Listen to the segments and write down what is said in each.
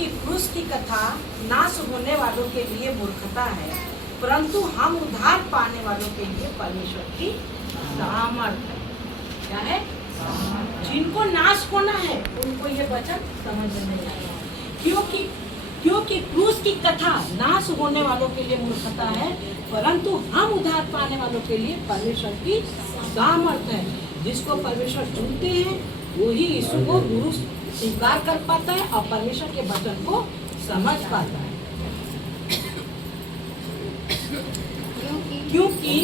क्योंकि क्रूस की कथा नाश होने वालों के लिए मूर्खता है, परंतु हम उद्धार पाने वालों के लिए परमेश्वर की सामर्थ है। क्या है? जिनको नाश होना है उनको ये वचन समझ में नहीं आया। क्योंकि क्रूस की कथा नाश होने वालों के लिए मूर्खता है, परंतु हम उद्धार पाने वालों के लिए परमेश्वर की सामर्थ है। जिसको परमेश्वर चुनते हैं वही यीशु को गुरु स्वीकार कर पाता है और परमेश्वर के वचन को समझ पाता है। क्योंकि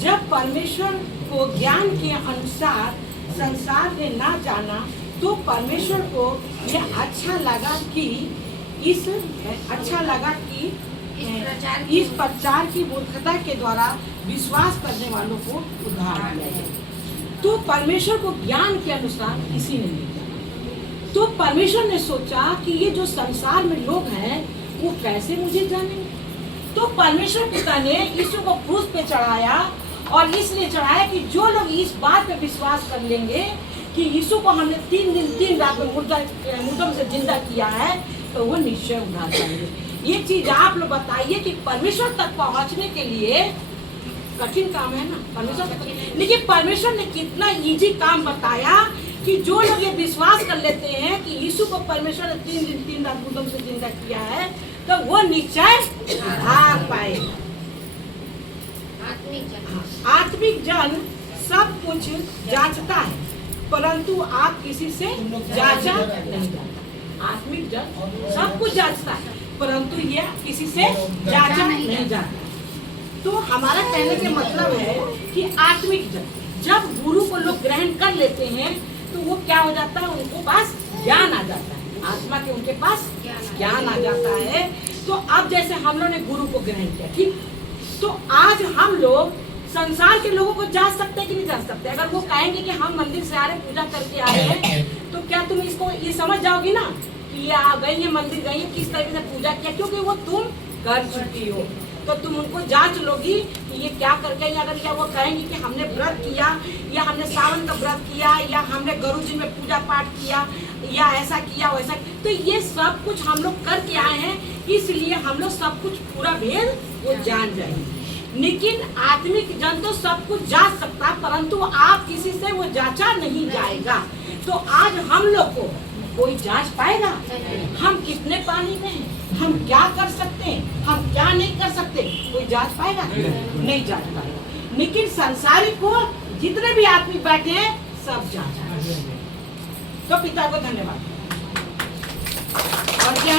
जब परमेश्वर को ज्ञान के अनुसार संसार ने ना जाना, तो परमेश्वर को यह अच्छा लगा कि इस प्रचार की मूर्खता के द्वारा विश्वास करने वालों को उद्धार दिया जाए। तो परमेश्वर को ज्ञान के अनुसार किसी ने नहीं जाना। तो परमेश्वर ने सोचा कि ये जो संसार में लोग हैं वो कैसे मुझे जानेंगे। तो परमेश्वर पिता ने यीशु को क्रूस पे चढ़ाया, और इसलिए चढ़ाया कि जो लोग इस बात पे विश्वास कर लेंगे कि यीशु को हमने 3 दिन 3 रात में मुर्दों से जिंदा किया है, तो वो निश्चय उद्धार पाएंगे। ये चीज आप लोग बताइए कि परमेश्वर तक पहुंचने के लिए कठिन काम है ना परमेश्वर तक, लेकिन परमेश्वर ने कितना इजी काम बताया कि जो लोग ये विश्वास कर लेते हैं कि यीशु को परमेश्वर ने 3 दिन 3 रात मुर्दों से जिंदा किया है, तो वो निश्चय उद्धार पाएगा। आत्मिक जन सब कुछ जांचता है, परंतु आप किसी से जांचा नहीं जाता। आत्मिक जन सब कुछ जांचता है, परंतु यह किसी से जांचा नहीं जाता। तो हमारा कहने के मतलब है कि आत्मिक जन जब गुरु को लोग ग्रहण कर लेते हैं तो वो क्या हो जाता है, उनको पास ज्ञान आ जाता है, आत्मा के उनके पास ज्ञान आ जाता है। तो अब जैसे हम लोग ने गुरु को ग्रहण किया, ठीक, तो आज हम लोग संसार के लोगों को जांच सकते हैं कि नहीं जांच सकते। अगर वो कहेंगे कि हम मंदिर से आ रहे पूजा करके आ रहे हैं, तो क्या तुम इसको ये समझ जाओगी ना कि ये आ गई है मंदिर गई है, किस तरीके से पूजा किया, क्योंकि वो तुम कर चुकी हो। तो तुम उनको जांच लोगी कि ये क्या करके, अगर क्या वो कहेंगे कि हमने व्रत किया, या हमने सावन का व्रत किया, या हमने गुरु जी में पूजा पाठ किया, या ऐसा किया वैसा, तो ये सब कुछ हम लोग करके आए हैं, इसलिए हम लोग सब कुछ पूरा भेद वो जान जाएंगे। लेकिन आत्मिक जन तो सब कुछ जांच सकता, परंतु आप किसी से वो जांचा नहीं जाएगा। तो आज हम लोग को कोई जांच पाएगा, हम कितने पानी में हैं, हम क्या कर सकते हैं, हम क्या नहीं कर सकते, कोई जांच पाएगा? नहीं जांच पाएगा। लेकिन संसारिक को जितने भी आदमी बैठे हैं सब जांच। तो पिता को धन्यवाद। और क्या?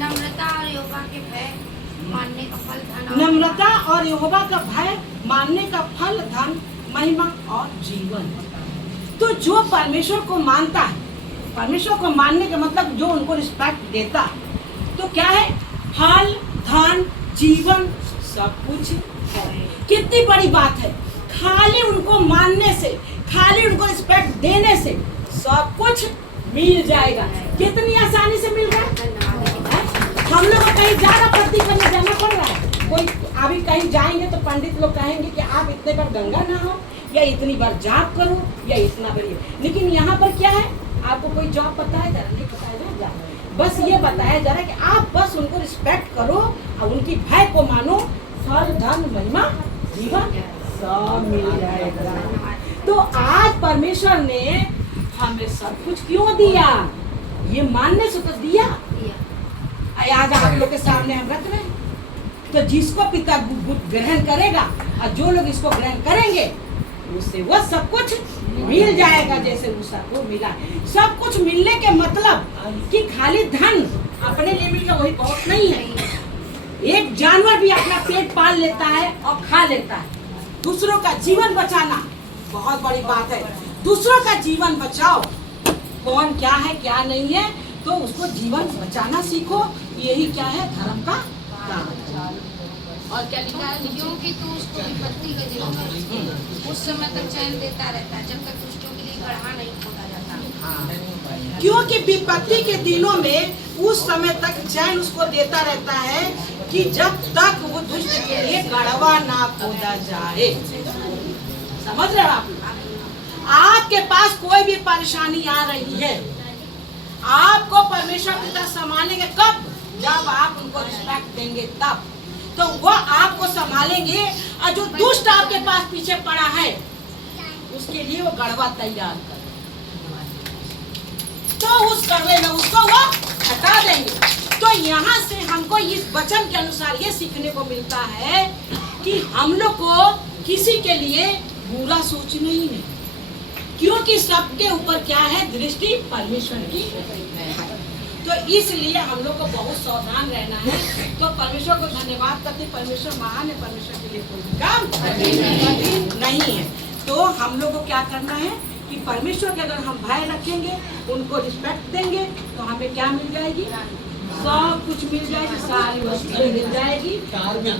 नम्रता और यहोवा के भय मानने का फल धन। नम्रता और यहोवा का भय मानने का फल धन, महिमा और जीवन। तो जो परमेश्वर को मानता है, परमेश्वर को मानने का मतलब जो उनको रिस्पेक्ट देता है, तो क्या है? फल धन जीवन सब कुछ है। कितनी बड़ी बात है। खाली उनको मानने से, खाली उनको रिस्पेक्ट देने से सब कुछ मिल जाएगा। कितनी आसानी से मिल रहा है। हम लोग को कहीं ज्यादा भक्ति करने जाना पड़ रहा है। कोई अभी कहीं जाएंगे तो पंडित लोग कहेंगे कि आप इतने बार गंगा नहाओ, या इतनी बार जाप करो, या इतना बार। लेकिन यहाँ पर क्या है, आपको कोई जॉब बताया जा रहा नहीं, बताया जा रहा, बस ये बताया जा रहा है कि आप बस उनको रिस्पेक्ट करो और उनकी भय को मानो, फल धन महिमा जीवन सब मिल जाएगा। तो आज परमेश्वर ने हमें सब कुछ क्यों दिया? ये मानने से तो दिया। आज आप लोग के सामने हम रख रहे हैं, तो जिसको पिता ग्रहण करेगा और जो लोग इसको ग्रहण करेंगे उससे वो सब कुछ मिल जाएगा, जैसे उषा को मिला। सब कुछ मिलने के मतलब कि खाली धन अपने लिए मिल गया वही बहुत नहीं है। एक जानवर भी अपना पेट पाल लेता है और खा लेता है। दूसरों का जीवन बचाना बहुत बड़ी बात है। दूसरों का जीवन बचाओ। कौन क्या है क्या नहीं है, तो उसको जीवन बचाना सीखो। यही क्या है? धर्म का काम। और क्या लिखा है? क्योंकि तू उसको विपत्ति के दिनों में उस समय तक चैन देता रहता है, जब तक दुष्टों के लिए गड्ढा नहीं खोदा जाता। क्योंकि विपत्ति के दिनों में उस समय तक चैन उसको देता रहता है कि जब तक वो दुष्ट के लिए गढ़वा ना खोदा जाए। समझ रहे हो आप? आपके पास कोई भी परेशानी आ रही है, आपको परमेश्वर की तरह संभालेंगे कब? जब आप उनको रिस्पेक्ट देंगे तब तो वो आपको संभालेंगे। और जो दुष्ट आपके पास पीछे पड़ा है उसके लिए वो गड़वा तैयार कर, तो उस कड़वे में उसको वो हटा देंगे। तो यहाँ से हमको इस वचन के अनुसार ये सीखने को मिलता है कि हम लोग को किसी के लिए बुरा सोचना ही नहीं, क्योंकि सबके ऊपर क्या है? दृष्टि परमेश्वर की है। तो इसलिए हम लोग को बहुत सावधान रहना है। तो परमेश्वर को धन्यवाद करते, परमेश्वर महान है, परमेश्वर के लिए कोई काम कठिन नहीं है। तो हम लोग को क्या करना है कि परमेश्वर के अगर हम भय रखेंगे, उनको रिस्पेक्ट देंगे, तो हमें क्या मिल जाएगी? सब कुछ मिल जाएगी, सारी वस्तुएं मिल जाएगी। कार में